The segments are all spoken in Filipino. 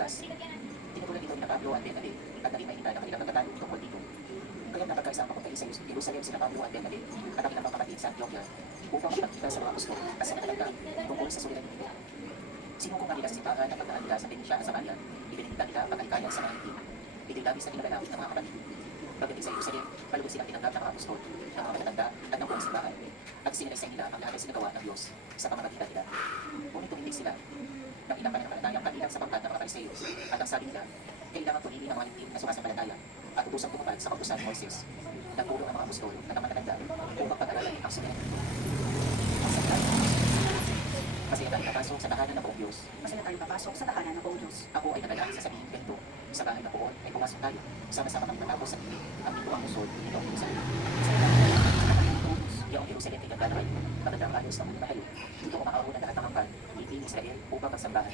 ligtas. Tinutulan ito ni Pablo at Bernabé at naging mainit ang kanilang pagtatalo tungkol dito. Kaya napagkaisa ang papunta sa Jerusalem sina Pablo at Bernabé at ang ilang mga kapatid sa Antioquia upang makipagkita sa mga apostol at sa matatanda tungkol sa suliranin nila. Sinuko nga nila sa simbahan na pagdaan nila sa Benicia at Samaria, ibinigyan nila ang pagkalikayan sa mga hindi. Ito'y labis na kinalalapit ng mga kapatid. Pagdating sa Jerusalem, palubos silang tinanggap ng mga apostol, ng mga matatanda at ng buong simbahan, at sinalaysay nila ang lahat ng sinagawa ng Diyos sa pamamagitan nila. Ngunit tumindig sila, nakita pa ng kalatayang kabilang sa pangkat ng mga Pariseo, at ang sabi nila, kailangan punihin ang mga hindi na sumasampalataya at utusang tumupad sa kautusan ni Moises. Nagpuro ang mga apostol at ang matatanda upang pag-aralan ang suliranin. Ang salita ng Diyos. Masaya tayong papasok sa tahanan ng buong Diyos. Masaya tayong papasok sa tahanan ng buong Diyos. Ako ay nadalangin sa sabihin ganito. Sa bahay na poon ay pumasok tayo. Sama-sama kami matapos sa piling. Ang ito ang usod, ito ang Jerusalem. Masaya tayong papasok sa tahanan ng buong Diyos. Iyong Jerusalem ay naglalakay. Magandang ayos ng mga mahayo. Ito ang maauna lahat ng angkan. Hindi Israel upang magsambahan.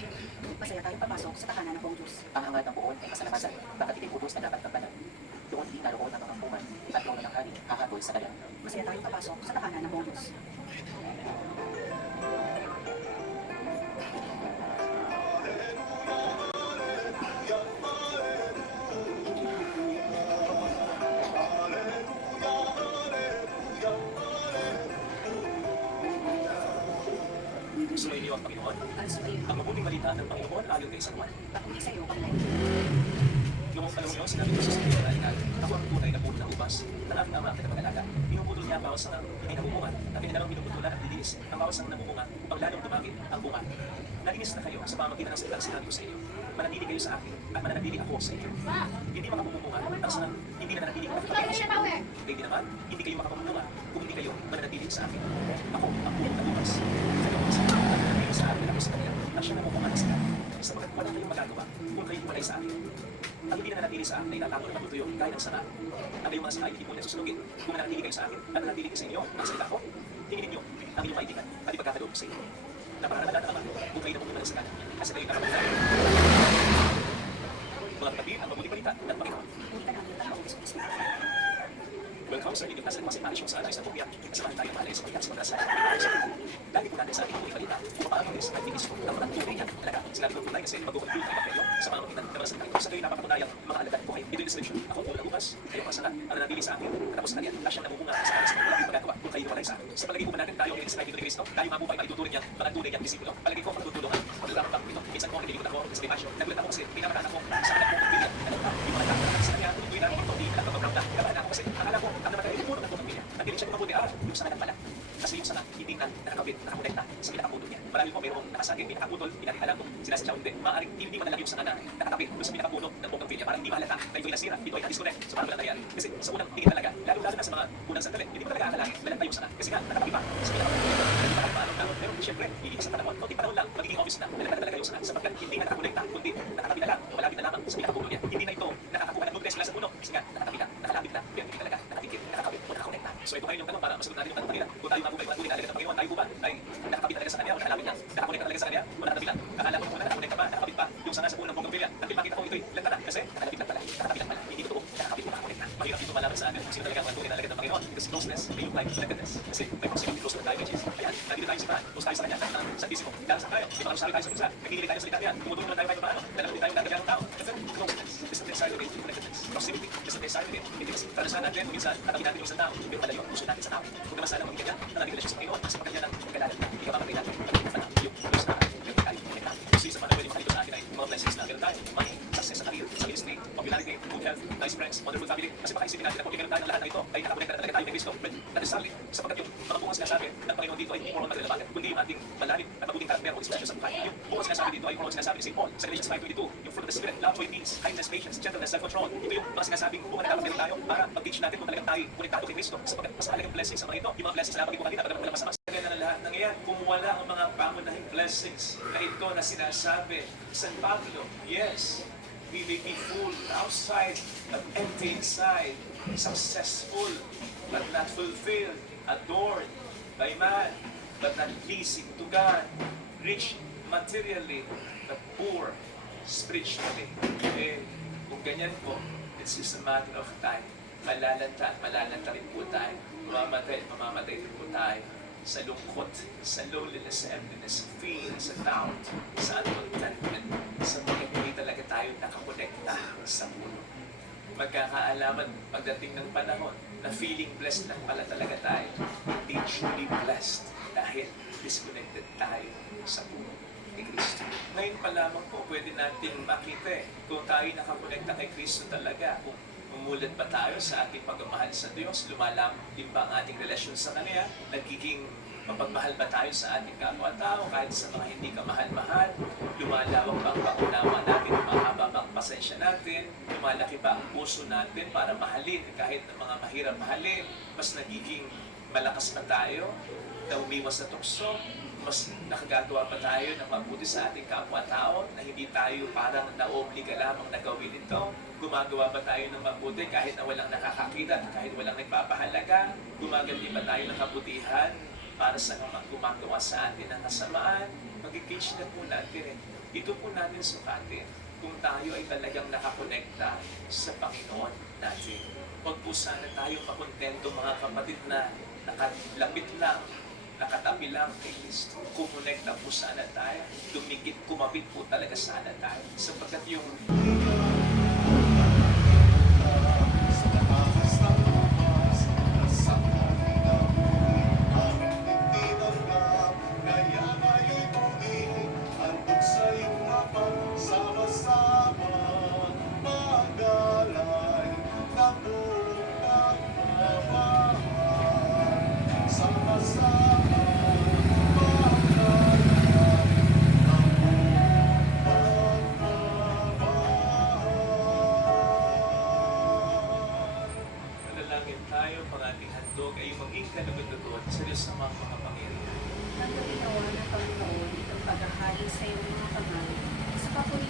Masaya tayong papasok sa tahanan ng buong Diyos. Ang hangat ng poon ay kasalamatan. Bakit ito'y utos na dapat kampanan. Doon di naroon ang kamangkuman. At trono ng hari hahabol sa kanya. Masaya tayong papasok sa tahanan ng buong Diyos. Sumainyo ang Panginoon. Ang sumayo, Ang mabuting balita ng Panginoon ayon kay San Juan. papuri sa iyo, Panginoon. Noong alam niyo, sinabi ko sa Espiritu na inan, ako ang tunay na puno ng ubas, ng aking ama at tagapag-alaga. Pinuputol niya ang bawat sanga hindi namumungan, at pinanarang pinuputulan at lilis ang bawat sanga namumungan upang lalong dumami ang bunga. Nalinis na kayo sa pamagitan ng salita sinabi ko sa inyo. Manatili kayo sa akin at mananatili ako sa inyo. Hindi makapupunga ang sanga hindi nananatili ang pagkakita sa inyo. Kaya naman, hindi kayo makapupunga kung hindi kayo mananatili sa akin. Ako ang puno ng ubas. Kayo ang sa akin at nanatili sa akin ako sa kanya at siya namumunga na sila. Sapagat wala kayong magagawa kung kayo hiwalay sa akin. Ang hindi nananatili sa akin ay tatapon at matutuyo gaya ng sanga. Ang iyong mga sanga ay hindi po niya susunugin. Kung nanatili kayo sa akin at nanatili kayo sa inyo ang salita ko, tinginin niyo ang iyong kaibigan at ipagkakaloob sa inyo. Napakaraman naman kung kayo napupunta sa kanya kasi kayo nakapagdaan. Mga kapatid, ang mabuting balita ng Panginoon. Puritan ang iyong taong Diyos Kristo. Welcome sa inyong nasa ng Paris yung sa alay sa Pugya. Kasamahan tayo malay sa Pugya sa pagkasa. Dahil po natin sa ating mabuting balita kung paano Diyos ay bigis ang mga tunay niya talaga. Sinabi ko tunay kasi mag-conclude ay makrelo sa pamamagitan ng mga salita. Sa kayo napakatunayang mga alagad ko kayo. Ito yung description. Ako ang ulang bukas, kayo ang sanga, ang nanatili sa akin, at ako sa kanya, at siyang namumunga sa akin sa mga magagawa kung kayo walay sa akin. Sa palagay po ba natin tayo ay sa kaibigan ni Cristo, tayo nga po ay maituturing niya, mga tunay niyang disipulo. Palagay ko magtutulungan, maglalang pa ito. Minsan ko ang nililigot ako sa Pimasyo. Nagulat ako kasi pinamataan ako sa kanya po pagpilya. Ano ka? Yung mga nakakita sa kanya, tutuloy na ako hindi nakapagpapagda. Kabahan ako kasi akala ko ang namatay puno ng pagpilya. Nagpilit siya mabuti yung sanga ng pala. Kasi yung sanga hindi na nakakabit, nakakonekta sa pinakaputol niya. Marami po mayroong nakasagin, pinakaputol, pinakita alam ko sila sa hindi. Maaaring hindi man lang yung sanga na nakatapit doon sa pinakapuno ng buong pagpilya para hindi mahalata na ito'y nasira, ito ay na-disconnect. So paano ba nangyari? Kasi sa unang tingin talaga, lalo na sa mga unang sandali, hindi mo talaga akalain malanta yung sanga. Kasi nga, nakatabi pa sa pinakapuno. Hindi pa paano na, pero siyempre, hindi sa panahon, o di panahon lang, magiging obvious na malanta talaga yung sanga sapagkat hindi na nakakonekta, kundi nakatabi na lang, malapit na lamang sa pinakapuno niya. Hindi na ito nakakakuha ng nucleus mula sa puno. Kasi nga, nakatabi na, nakalapit na, pero hindi talaga nakapikit, nakakabit o nakakonekta. So ito ngayon yung tanong para masagot natin yung tanong kanina. Kung tayo mabuhay matuloy na alaga ng Panginoon, tayo po ba ay nakakabit talaga sa kanya o nakalapit na, nakakonekta talaga sa kanya o nakatabi lang. Akala ko muna nakakonekta pa, nakakabit pa yung sanga sa unang buong pagpilya. At makita ko ito'y lantana kasi nakalapit lang pala, nakatabi lang pala. Hindi totoo, nakakabit o nakakonekta. Mahirap dito malaman sa atin kung sino talaga ang tunay na alaga ng Panginoon because closeness may yung like connectedness. Kasi may proximity close na tayo which is, ayan, nandito tayo sa bahan, close tayo sa kanya, santisimo. Dahil sa tayo, may pangalusari tayo sa minsan, nagkikili tayo sa litan yan, tumutulong na tayo kahit paano, nalapit tayo nagkagyan ng tao. Kasi closeness is the desire of it, connectedness. Proximity is the desire of it. It is karanasan natin kung minsan, natabi natin yung isang tao, pero malayo ang puso natin sa tao. Huwag naman sana maging ganyan, nangaging relasyon sa Panginoon, kasi pagkanya ng pagkalalan na, hindi ka makakay natin, pagkakita na, yung pulos na yung tayo, kasi sa mga pwede makalito sa atin ay mga blessings na meron tayo, money, success sa career, sa ministry, popularity, good health, nice friends, wonderful family. Kasi baka isipin natin na kung meron tayo ng lahat na ito, ay nakakonekta na talaga tayo kay Cristo. But that is sadly, sapagkat yung mga bunga sinasabi ng Panginoon dito ay hindi mo maglalabagan, kundi yung ating malalim at mabuting karakter o expression sa buhay. Yung bunga sinasabi dito ay yung sinasabi ni St. Paul sa Galatians 5:22, yung fruit of the Spirit, love, joy, peace, kindness, patience, gentleness, self-control. Ito yung mga sinasabing bunga na dapat meron tayo para mag-teach natin kung talagang tayo konektado kay Cristo. Sapagkat mas mahalagang blessings sa mga ito, yung mga blessings na napagin ko kanina, pagkat walang masama. Na lahat ng iyan, kung wala ang mga pangunahing blessings na ito na sinasabi San Pablo, yes, we may be full outside but empty inside, successful but not fulfilled, adored by man but not pleasing to God, rich materially but poor spiritually. Eh, kung ganyan po, it's just a matter of time. Malalanta rin po tayo. Mamamatay rin po tayo sa lungkot, sa loneliness, sa emptiness, sa fear, sa doubt, sa uncontentment, sa mga hindi talaga magkakaalaman pagdating ng panahon na feeling blessed lang pala talaga tayo. Hindi truly blessed dahil disconnected tayo sa puno ni Kristo. Ngayon pa lamang po pwede natin makita kung tayo nakakonekta kay Kristo talaga, kung umulat ba tayo sa ating pagmamahal sa Diyos, lumalang din ba ang ating relasyon sa Kanya, nagiging mapagmahal ba tayo sa ating kapwa-tao kahit sa mga hindi kamahal-mahal, lumalawak ba ang pag-unawa natin, mahaba ba ang pasensya natin, lumalaki ba ang puso natin para mahalin kahit ng mga mahirap mahalin, mas nagiging malakas pa tayo na umiwas sa tukso, mas nakagagawa pa tayo ng mabuti sa ating kapwa-tao na hindi tayo parang naobliga lamang na gawin ito. Gumagawa ba tayo ng mabuti kahit na walang nakakakita at kahit walang nagpapahalaga? Gumaganti ba tayo ng kabutihan para sa mga gumagawa sa atin ng kasamaan? Mag-engage na po natin. Ito po natin sukatin kung tayo ay talagang nakakonekta sa Panginoon natin. Huwag po sana tayong makontento mga kapatid na nakalapit lang, nakatabi lang kay Kristo. Kumonekta po sana tayo. Dumikit, kumapit po talaga sana tayo. Sapagkat yung manalangin tayo, pang ating handog ay maging kalugod-lugod sa Diyos na mga makapangyarihan. Ang ginawa ng Panginoon itong paghahari sa iyong mga kamay sa papuri